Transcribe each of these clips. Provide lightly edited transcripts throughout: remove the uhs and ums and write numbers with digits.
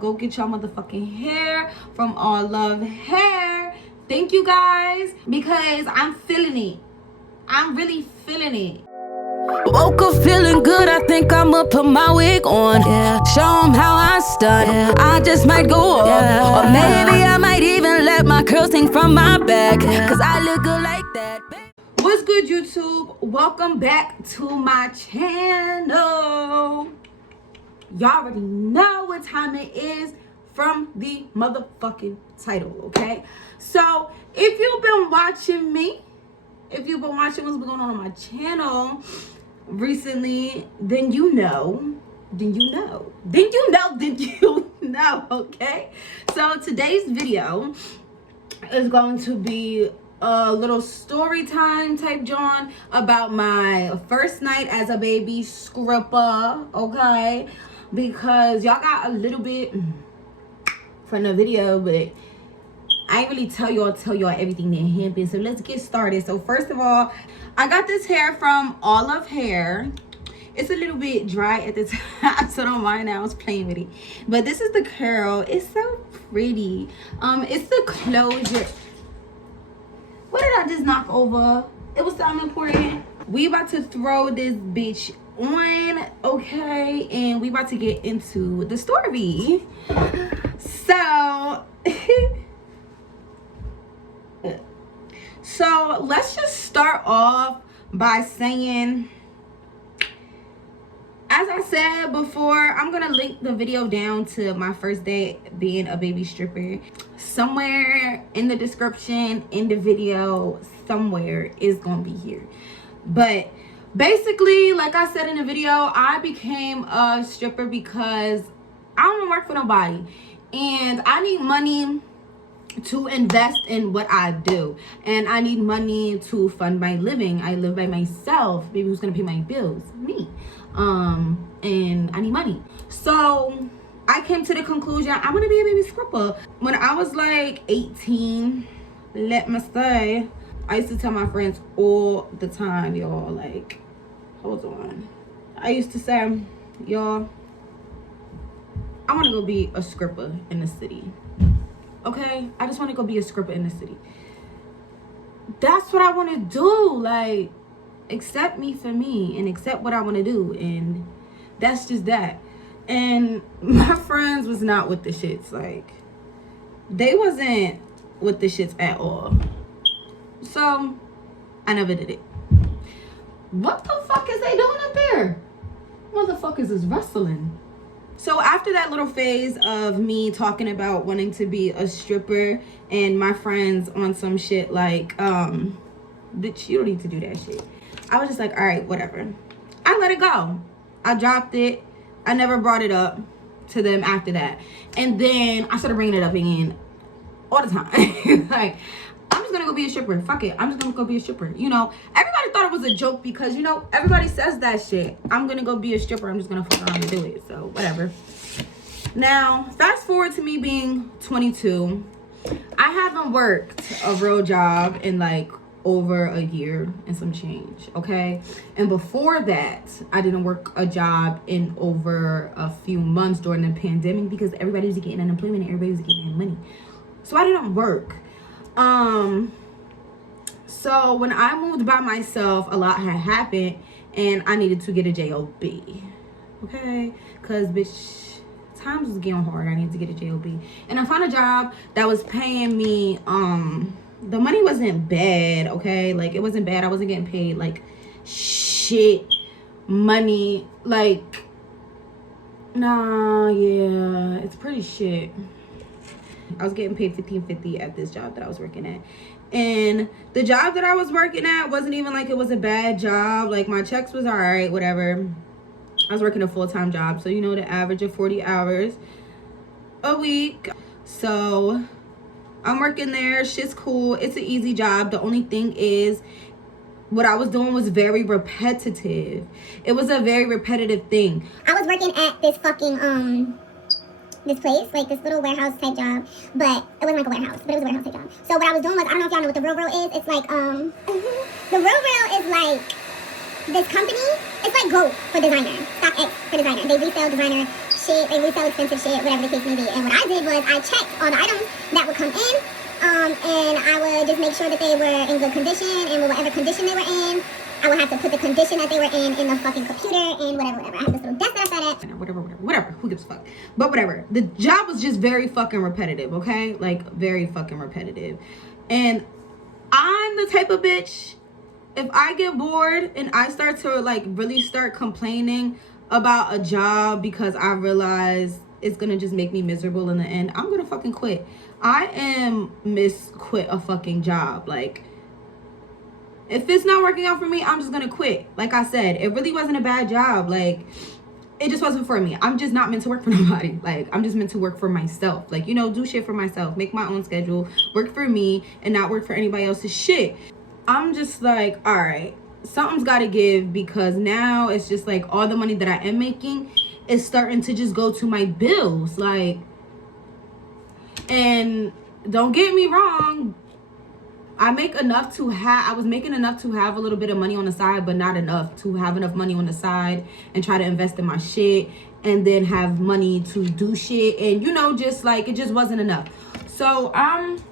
Go get your motherfucking hair from ALLOVE Hair. Thank you guys, because I'm feeling it. I'm really feeling it. Woke up feeling good, I think I'ma put my wig on. Yeah. Show 'em how I stun. Yeah. I just might go off. Yeah. Or maybe I might even let my curls hang from my back. Yeah. Cause I look good like that. What's good, YouTube? Welcome back to my channel. Y'all already know what time it is from the motherfucking title, okay? So if you've been watching me, if you've been watching what's been going on my channel recently, then you know, okay? So today's video is going to be a little story time type John about my first night as a baby stripper, okay? Because y'all got a little bit from the video, but I ain't really tell y'all everything that happened. So let's get started. So first of all, I got this hair from ALLOVE Hair. It's a little bit dry at the top, so don't mind that I was playing with it. But this is the curl. It's so pretty. It's the closure. What did I just knock over? It was something important. We about to throw this bitch on, okay? And we about to get into the story. So so let's just start off by saying, as I said before, I'm gonna link the video down to my first day being a baby stripper. Somewhere in the description, in the video, somewhere is gonna be here. But basically, like I said in the video, I became a stripper because I don't want to work for nobody. And I need money to invest in what I do. And I need money to fund my living. I live by myself. Baby, who's gonna pay my bills? Me. And I need money. So I came to the conclusion, I want to be a baby stripper. When I was like 18, let me say, I used to tell my friends all the time, y'all, like, hold on. I used to say, y'all, I want to go be a stripper in the city. Okay? I just want to go be a stripper in the city. That's what I want to do. Like, accept me for me and accept what I want to do. And that's just that. And my friends was not with the shits. Like, they wasn't with the shits at all. So I never did it. What the fuck is they doing up there? Motherfuckers is wrestling. So after that little phase of me talking about wanting to be a stripper and my friends on some shit like, bitch, you don't need to do that shit, I was just like, all right, whatever. I let it go. I dropped it. I never brought it up to them after that. And then I started bringing it up again all the time. Like, I'm just gonna go be a stripper. Fuck it. I'm just gonna go be a stripper. You know, everybody thought it was a joke because, you know, everybody says that shit. I'm gonna go be a stripper. I'm just gonna fuck around and do it. So, whatever. Now, fast forward to me being 22. I haven't worked a real job in like over a year and some change, okay? And before that, I didn't work a job in over a few months during the pandemic because everybody was getting unemployment and everybody was getting money. So I didn't work. So when I moved by myself, a lot had happened and I needed to get a job, okay? Because bitch, times was getting hard. I needed to get a job. And I found a job that was paying me, the money wasn't bad, okay? Like, it wasn't bad. I wasn't getting paid like shit money. Like, nah, yeah, it's pretty shit. I was getting paid $15.50 at this job that I was working at. And the job that I was working at wasn't even like it was a bad job. Like, my checks was all right, whatever. I was working a full-time job. So, you know, the average of 40 hours a week. So I'm working there. Shit's cool. It's an easy job. The only thing is, what I was doing was very repetitive. It was a very repetitive thing. I was working at this fucking, this place, like this little warehouse type job, but it wasn't like a warehouse, but it was a warehouse type job. So what I was doing was, I don't know if y'all know what the Real Real is. It's like, the Real Real is like this company. It's like GOAT for designer, StockX for designer. They resell designer shit, they resell expensive shit, whatever the case may be. And what I did was I checked all the items that would come in, and I would just make sure that they were in good condition, and whatever condition they were in, I would have to put the condition that they were in the fucking computer, and whatever. I have this little desk that I sat at. Whatever, who gives a fuck? But whatever, the job was just very fucking repetitive, okay? Like, very fucking repetitive. And I'm the type of bitch, if I get bored and I start to like really start complaining about a job because I realize it's gonna just make me miserable in the end, I'm gonna fucking quit. I am quit a fucking job. Like, if it's not working out for me, I'm just gonna quit. Like I said, it really wasn't a bad job. Like, it just wasn't for me. I'm just not meant to work for nobody. Like, I'm just meant to work for myself. Like, you know, do shit for myself, make my own schedule, work for me, and not work for anybody else's shit. I'm just like, all right, something's gotta give, because now it's just like all the money that I am making is starting to just go to my bills. Like, and don't get me wrong, I make enough to have, I was making enough to have a little bit of money on the side, but not enough to have enough money on the side and try to invest in my shit and then have money to do shit. And, you know, just like, it just wasn't enough. So I'm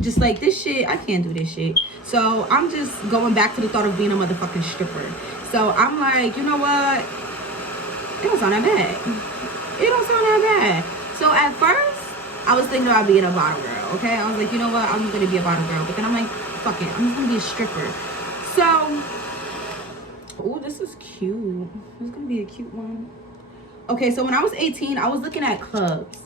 just like, this shit, I can't do this shit. So I'm just going back to the thought of being a motherfucking stripper. So I'm like, you know what? It don't sound that bad. It don't sound that bad. So at first, I was thinking about being a bottle girl, okay? I was like, you know what? I'm gonna be a bottle girl. But then I'm like, fuck it. I'm just gonna be a stripper. So, oh, this is cute. This is gonna be a cute one. Okay, so when I was 18, I was looking at clubs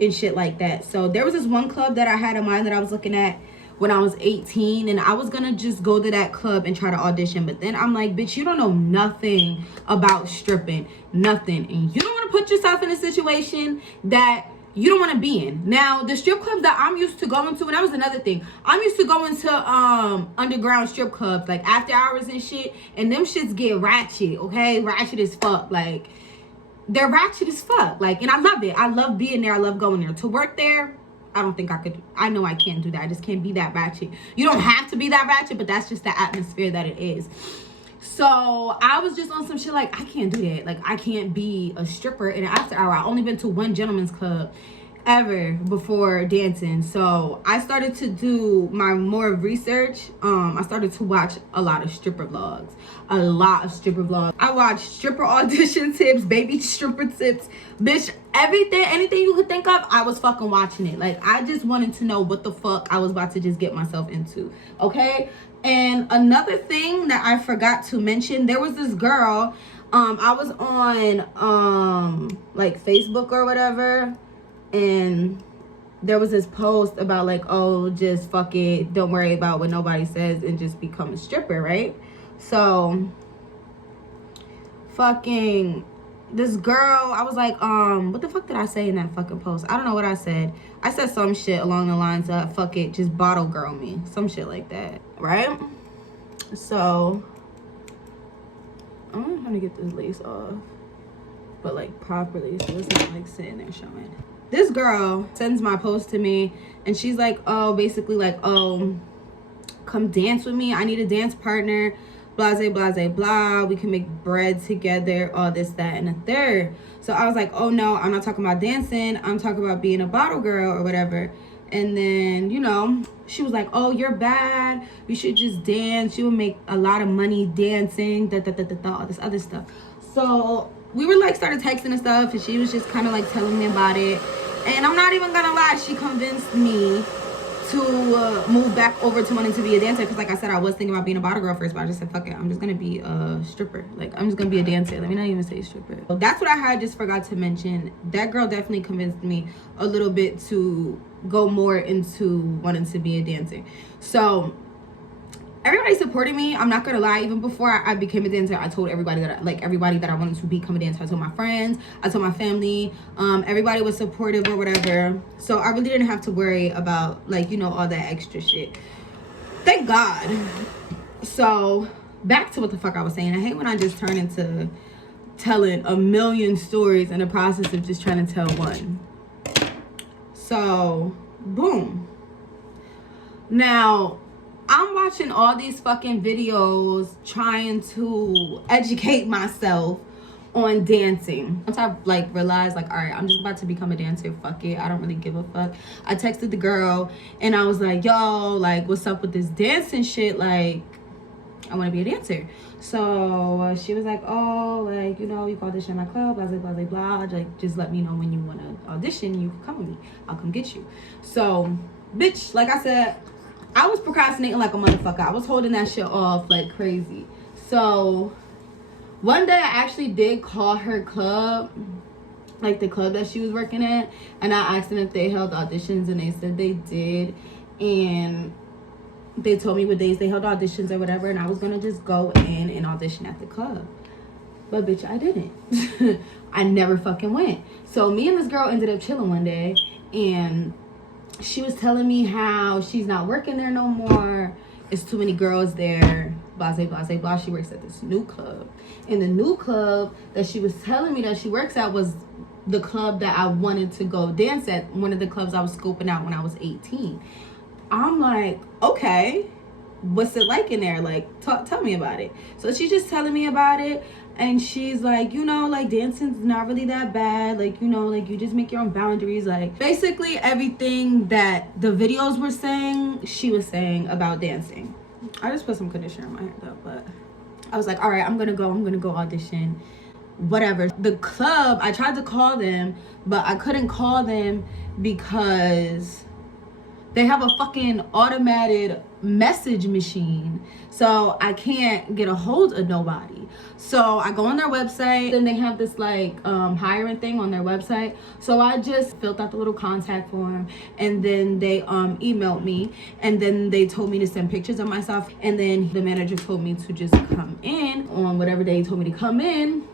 and shit like that. So there was this one club that I had in mind that I was looking at when I was 18, and I was gonna just go to that club and try to audition. But then I'm like, bitch, you don't know nothing about stripping, nothing. And you don't wanna put yourself in a situation that you don't want to be in. Now, the strip clubs that I'm used to going to, and that was another thing, I'm used to going to underground strip clubs, like after hours and shit, and them shits get ratchet, okay? Ratchet as fuck. Like, they're ratchet as fuck. Like, and I love it. I love being there. I love going there. To work there, I don't think I could. I know I can't do that. I just can't be that ratchet. You don't have to be that ratchet, but that's just the atmosphere that it is. So I was just on some shit like, I can't do that. Like, I can't be a stripper in an after hour. I only been to one gentleman's club ever before dancing. So I started to do my more research. I started to watch a lot of stripper vlogs. I watched stripper audition tips, baby stripper tips, bitch, everything, anything you could think of, I was fucking watching it. Like, I just wanted to know what the fuck I was about to just get myself into, okay? And another thing that I forgot to mention, there was this girl, I was on like Facebook or whatever, and there was this post about like, oh, just fuck it, don't worry about what nobody says and just become a stripper, right? So fucking this girl, I was like, what the fuck did I say in that fucking post? I don't know what I said. I said some shit along the lines of, fuck it, just bottle girl me, some shit like that, right? So I'm gonna try to get this lace off, but like properly, so it's not like sitting there showing. This girl sends my post to me, and she's like, oh, basically like, oh, come dance with me, I need a dance partner, blase blase blah, we can make bread together, all this, that, and the third. So I was like, oh no, I'm not talking about dancing, I'm talking about being a bottle girl or whatever. And then, you know, she was like, oh, you're bad, you should just dance, you will make a lot of money dancing, all this other stuff. So we were like started texting and stuff, and she was just kind of like telling me about it. And I'm not even gonna lie, she convinced me to move back over to wanting to be a dancer, because like I said, I was thinking about being a bottle girl first, but I just said, fuck it, I'm just gonna be a stripper. Like, I'm just gonna be a dancer. Let me not even say stripper. So that's what I had just forgot to mention. That girl definitely convinced me a little bit to go more into wanting to be a dancer. So everybody supported me. I'm not gonna lie, even before I became a dancer, I told everybody that I wanted to become a dancer. I told my friends, I told my family, everybody was supportive or whatever. So I really didn't have to worry about, like, you know, all that extra shit. Thank God. So back to what the fuck I was saying. I hate when I just turn into telling a million stories in the process of just trying to tell one. So boom. Now I'm watching all these fucking videos trying to educate myself on dancing. Once I like realized like, all right, I'm just about to become a dancer, fuck it, I don't really give a fuck, I texted the girl and I was like, yo, like, what's up with this dancing shit? Like, I want to be a dancer. So she was like, oh, like, you know, you can audition at my club, blah, blah, blah, blah, like, just let me know when you want to audition, you can come with me, I'll come get you. So bitch, like I said, I was procrastinating like a motherfucker. I was holding that shit off like crazy. So one day I actually did call her club, like the club that she was working at, and I asked them if they held auditions, and they said they did, and they told me what days they held auditions or whatever, and I was gonna just go in and audition at the club. But bitch, I didn't. I never fucking went. So me and this girl ended up chilling one day, and she was telling me how she's not working there no more. It's too many girls there. Blah, blah, blah, blah. She works at this new club. And the new club that she was telling me that she works at was the club that I wanted to go dance at. One of the clubs I was scoping out when I was 18. I'm like, okay, what's it like in there? Like, tell me about it. So she's just telling me about it. And she's like, you know, like, dancing's not really that bad. Like, you know, like, you just make your own boundaries. Like, basically everything that the videos were saying, she was saying about dancing. I just put some conditioner in my hair, though. But I was like, all right, I'm going to go audition. Whatever. The club, I tried to call them, but I couldn't call them because they have a fucking automated message machine. So I can't get a hold of nobody. So I go on their website, and they have this like hiring thing on their website. So I just filled out the little contact form, and then they emailed me, and then they told me to send pictures of myself, and then the manager told me to just come in on whatever day he told me to come in,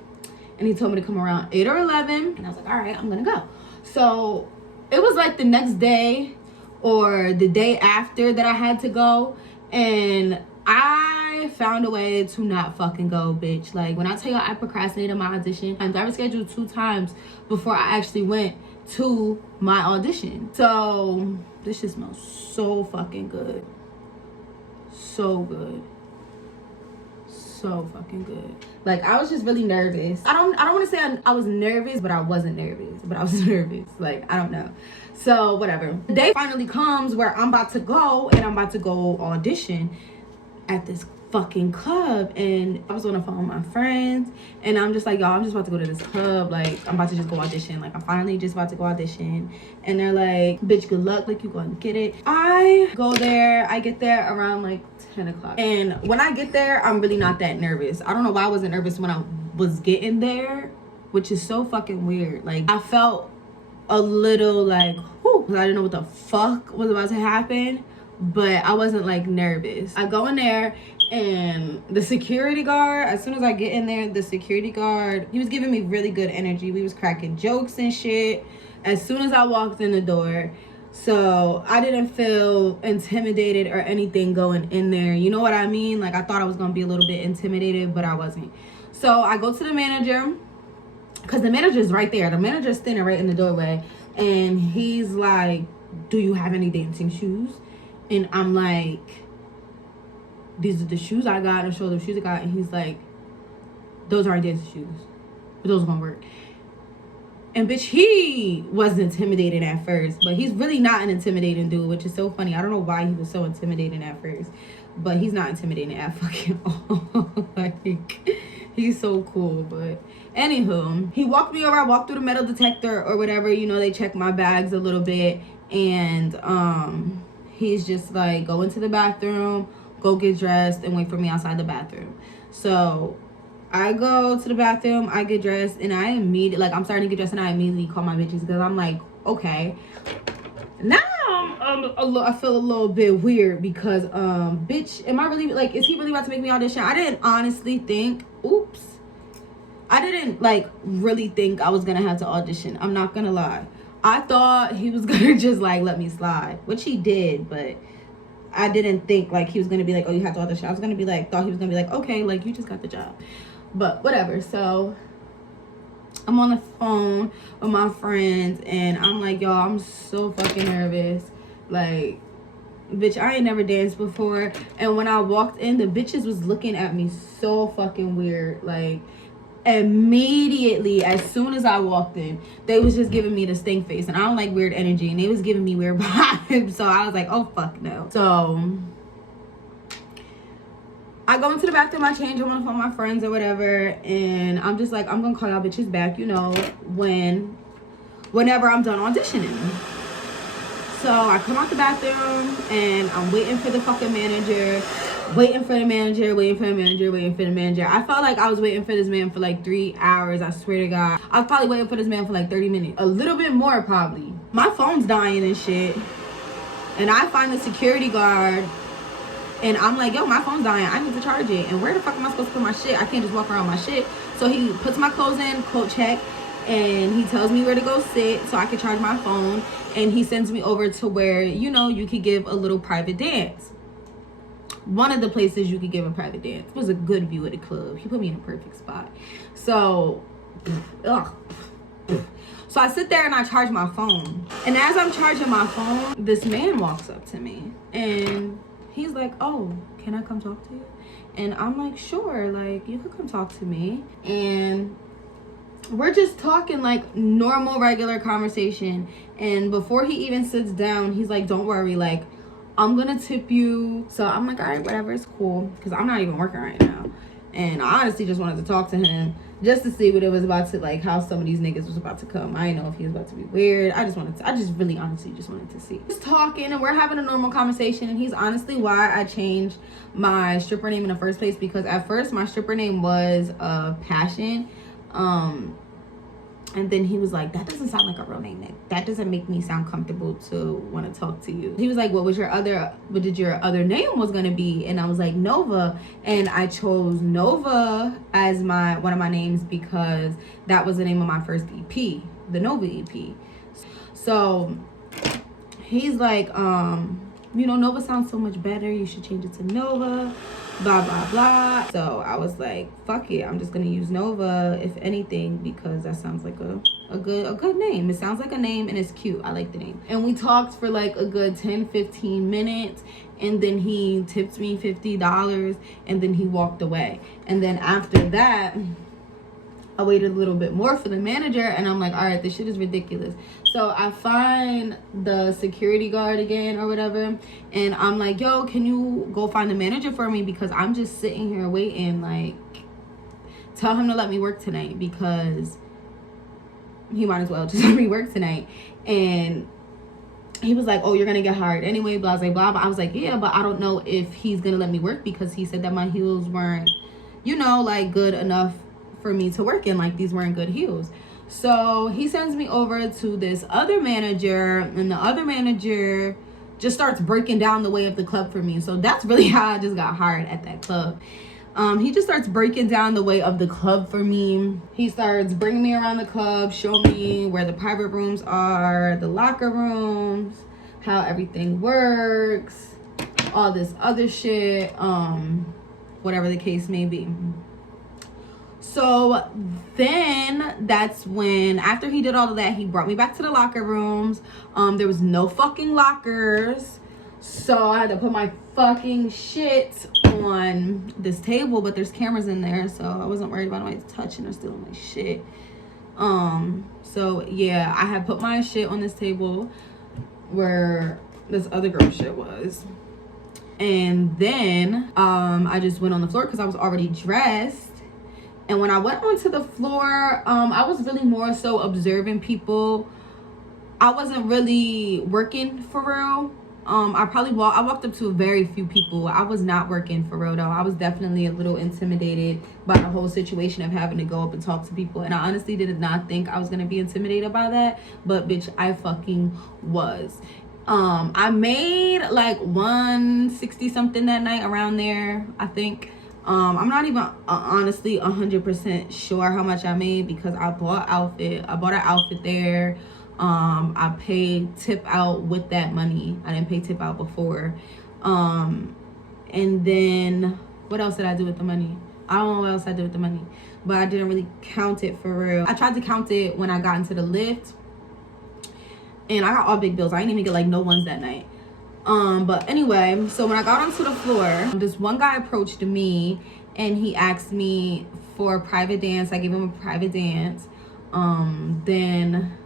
and he told me to come around 8 or 11, and I was like, all right, I'm gonna go. So it was like the next day or the day after that I had to go, and I found a way to not fucking go, bitch. Like, when I tell you I procrastinated my audition, I rescheduled 2 times before I actually went to my audition. So this shit smells so fucking good. So good. So fucking good. Like, I was just really nervous. I don't want to say I was nervous, but I wasn't nervous. But I was nervous. Like, I don't know. So whatever. The day finally comes where I'm about to go, and I'm about to go audition at this fucking club. And I was on the phone with my friends, and I'm just like, y'all, I'm just about to go to this club. Like, I'm about to just go audition. Like, I'm finally just about to go audition. And they're like, bitch, good luck. Like, you gonna get it. I go there. I get there around like 10 o'clock. And when I get there, I'm really not that nervous. I don't know why I wasn't nervous when I was getting there, which is so fucking weird. Like, I felt a little like, whew, I didn't know what the fuck was about to happen, but I wasn't like nervous. I go in there, and the security guard, as soon as I get in there, the security guard, he was giving me really good energy. We was cracking jokes and shit as soon as I walked in the door. So I didn't feel intimidated or anything going in there. You know what I mean? Like, I thought I was gonna be a little bit intimidated, but I wasn't. So I go to the manager, because the manager's right there. The manager's standing right in the doorway, and he's like, do you have any dancing shoes? And I'm like, these are the shoes I got. And I show the shoes I got, and he's like, those aren't dancing shoes, but those are gonna work. And bitch, he was intimidated at first, but he's really not an intimidating dude, which is so funny. I don't know why he was so intimidating at first, but he's not intimidating at fucking all. Like, he's so cool. But anywho, he walked me over. I walked through the metal detector or whatever. You know, they check my bags a little bit, and he's just like, go into the bathroom, go get dressed, and wait for me outside the bathroom. So I go to the bathroom, I get dressed, and I immediately, like, I'm starting to get dressed, and I immediately call my bitches, because I'm like, okay, now I feel a little bit weird, because bitch, am I really, like, is he really about to make me audition? I didn't honestly think, I didn't like really think I was gonna have to audition. I'm not gonna lie. I thought he was gonna just like let me slide, which he did, but I didn't think like he was gonna be like, oh, you have to audition. I was gonna be like, thought he was gonna be like, okay, like, you just got the job. But whatever. So I'm on the phone with my friends, and I'm like, y'all, I'm so fucking nervous. Like, bitch, I ain't never danced before. And when I walked in, the bitches was looking at me so fucking weird. Like, immediately, as soon as I walked in, they was just giving me the stink face, and I don't like weird energy, and they was giving me weird vibes. So I was like, oh fuck no. So I go into the bathroom, I change, I'm on the phone with my friends or whatever, and I'm just like, I'm gonna call y'all bitches back, you know, whenever I'm done auditioning. So I come out the bathroom and I'm waiting for the fucking manager, waiting for the manager. I felt like I was waiting for this man for like 3 hours. I swear to God. I was probably waiting for this man for like 30 minutes. A little bit more probably. My phone's dying and shit. And I find the security guard and I'm like, yo, my phone's dying. I need to charge it. And where the fuck am I supposed to put my shit? I can't just walk around my shit. So he puts my clothes in, quote check. And he tells me where to go sit so I can charge my phone. And he sends me over to where, you know, you could give a little private dance. One of the places you could give a private dance. It was a good view of the club. He put me in a perfect spot. So, So I sit there and I charge my phone. And as I'm charging my phone, this man walks up to me. And he's like, oh, can I come talk to you? And I'm like, sure, like, you could come talk to me. And we're just talking like normal, regular conversation. And before he even sits down, he's like, don't worry, like, I'm gonna tip you. So I'm like, all right, whatever, it's cool. Because I'm not even working right now. And I honestly just wanted to talk to him just to see what it was about to, like, how some of these niggas was about to come. I didn't know if he was about to be weird. I just really honestly just wanted to see. Just talking and we're having a normal conversation. And he's honestly why I changed my stripper name in the first place. Because at first my stripper name was Passion. And then he was like, that doesn't sound like a real name. That doesn't make me sound comfortable to want to talk to you. He was like, what did your other name was going to be? And I was like, Nova. And I chose Nova as one of my names because that was the name of my first EP, the Nova EP. So he's like, you know, Nova sounds so much better. You should change it to Nova, blah, blah, blah. So I was like, fuck it. I'm just going to use Nova, if anything, because that sounds like a good name. It sounds like a name and it's cute. I like the name. And we talked for like a good 10-15 minutes. And then he tipped me $50 and then he walked away. And then after that, I waited a little bit more for the manager and I'm like, all right, this shit is ridiculous. So I find the security guard again or whatever. And I'm like, yo, can you go find the manager for me? Because I'm just sitting here waiting. Like, tell him to let me work tonight because he might as well just let me work tonight. And he was like, oh, you're going to get hired anyway, blah, blah, blah. But I was like, yeah, but I don't know if he's going to let me work because he said that my heels weren't, you know, like good enough for me to work in. Like, these weren't good heels. So he sends me over to this other manager, and the other manager just starts breaking down the way of the club for me. So that's really how I just got hired at that club. He just starts breaking down the way of the club for me. He starts bringing me around the club, showing me where the private rooms are, the locker rooms, how everything works, all this other shit, whatever the case may be. So then that's when, after he did all of that, he brought me back to the locker rooms. There was no fucking lockers. So I had to put my fucking shit on this table, but there's cameras in there. So I wasn't worried about anybody touching or stealing my shit. So yeah, I had put my shit on this table where this other girl's shit was. And then I just went on the floor because I was already dressed. And when I went onto the floor, I was really more so observing people. I wasn't really working for real. I walked up to very few people. I was not working for real though. I was definitely a little intimidated by the whole situation of having to go up and talk to people. And I honestly did not think I was going to be intimidated by that. But bitch, I fucking was. I made like 160 something that night, around there, I think. I'm not even honestly 100% sure how much I made because I bought an outfit there. I paid tip out with that money. I didn't pay tip out before. And then what else did I do with the money? I don't know what else I did with the money, but I didn't really count it for real. I tried to count it when I got into the lift, and I got all big bills. I didn't even get like no ones that night. But anyway, so when I got onto the floor, this one guy approached me and he asked me for a private dance. I gave him a private dance. Then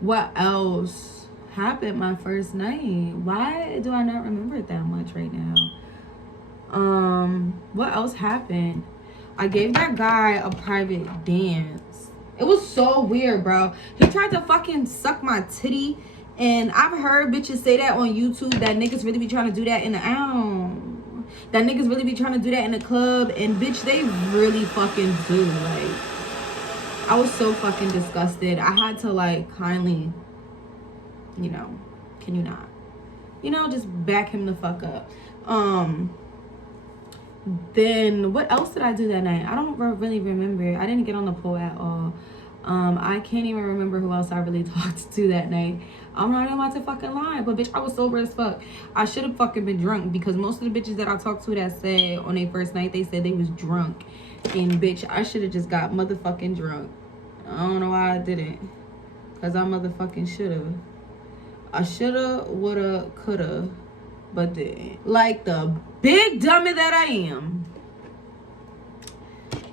what else happened my first night? Why do I not remember it that much right now? What else happened? I gave that guy a private dance. It was so weird, bro. He tried to fucking suck my titty, and I've heard bitches say that on YouTube, that niggas really be trying to do that in the that niggas really be trying to do that in the club, and bitch, they really fucking do. Like, I was so fucking disgusted. I had to like kindly, you know, can you not, you know, just back him the fuck up. Then what else did I do that night? I don't really remember. I didn't get on the pole at all. I can't even remember who else I really talked to that night. I'm not about to fucking lie, but bitch, I was sober as fuck. I should have fucking been drunk, because most of the bitches that I talked to that said on their first night, they said they was drunk. And bitch, I should have just got motherfucking drunk. I don't know why I didn't, because I motherfucking should have. I shoulda, woulda, coulda, but didn't. Like the big dummy that I am.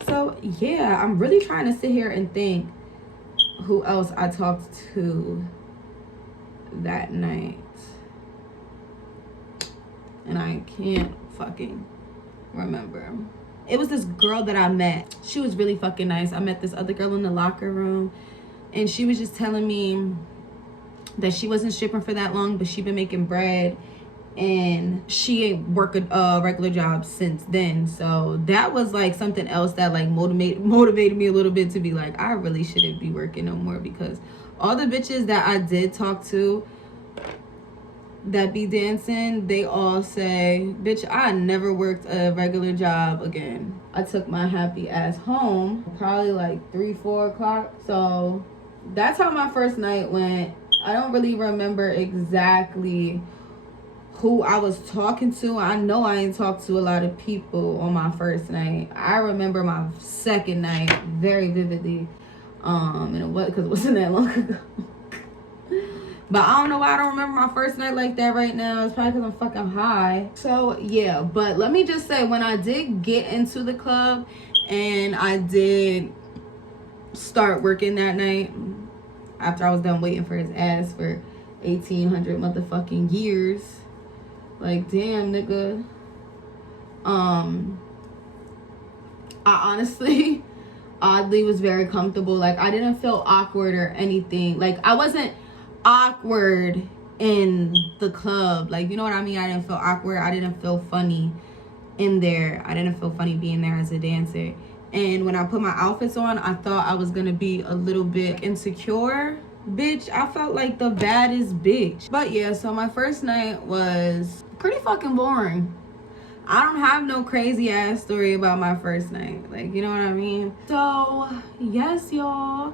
So yeah, I'm really trying to sit here and think who else I talked to that night, and I can't fucking remember. It was this girl that I met. She was really fucking nice. I met this other girl in the locker room, and she was just telling me that she wasn't stripping for that long, but she been making bread, and she ain't worked a regular job since then. So that was like something else that like motivated me a little bit to be like, I really shouldn't be working no more, because all the bitches that I did talk to that be dancing, they all say, bitch, I never worked a regular job again. I took my happy ass home probably like 3-4 o'clock. So that's how my first night went. I don't really remember exactly who I was talking to. I know I ain't talked to a lot of people on my first night. I remember my second night very vividly. And it was because it wasn't that long ago. But I don't know why I don't remember my first night like that right now. It's probably because I'm fucking high. So yeah, but let me just say, when I did get into the club and I did start working that night, after I was done waiting for his ass for 1,800 motherfucking years. Like, damn, nigga. I honestly, oddly, was very comfortable. Like, I didn't feel awkward or anything. Like, I wasn't awkward in the club. Like, you know what I mean? I didn't feel awkward. I didn't feel funny in there. I didn't feel funny being there as a dancer. And when I put my outfits on, I thought I was gonna be a little bit insecure. Bitch, I felt like the baddest bitch. But yeah, so my first night was pretty fucking boring. I don't have no crazy ass story about my first night. Like, you know what I mean? So, yes, y'all.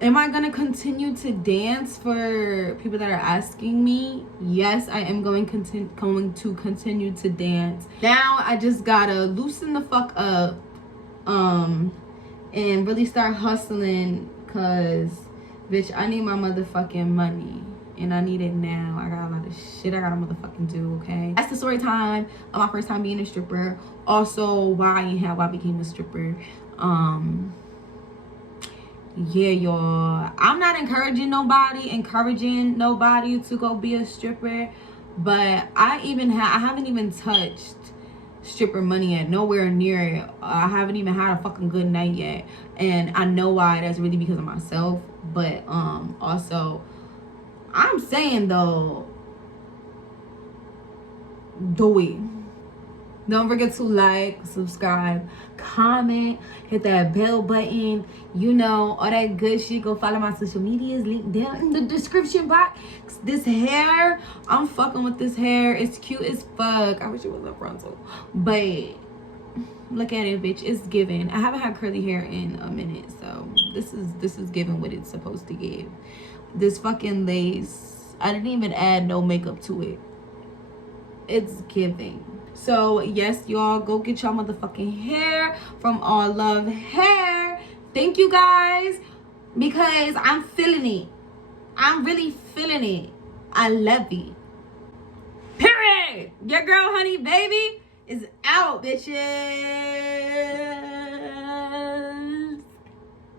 Am I gonna continue to dance for people that are asking me? Yes, I am going to continue to dance. Now I just gotta loosen the fuck up and really start hustling, cause bitch, I need my motherfucking money, and I need it now. I got a lot of shit I gotta motherfucking do, okay? That's the story time of my first time being a stripper. Also, why and how I became a stripper. Yeah, y'all, I'm not encouraging nobody to go be a stripper, but I haven't even touched stripper money yet, nowhere near it. I haven't even had a fucking good night yet, and I know why. That's really because of myself. But also, I'm saying though, do it. Don't forget to like, subscribe, comment, hit that bell button, you know, all that good shit. Go follow my social medias, link down in the description box. This hair, I'm fucking with this hair. It's cute as fuck. I wish it was a frontal, but look at it, bitch. It's giving. I haven't had curly hair in a minute, so this is giving what it's supposed to give. This fucking lace, I didn't even add no makeup to it. It's giving. So yes, y'all, go get y'all motherfucking hair from ALLOVE Hair. Thank you guys, because I'm feeling it. I'm really feeling it. I love it. Period. Your girl, honey, baby. is out, bitches.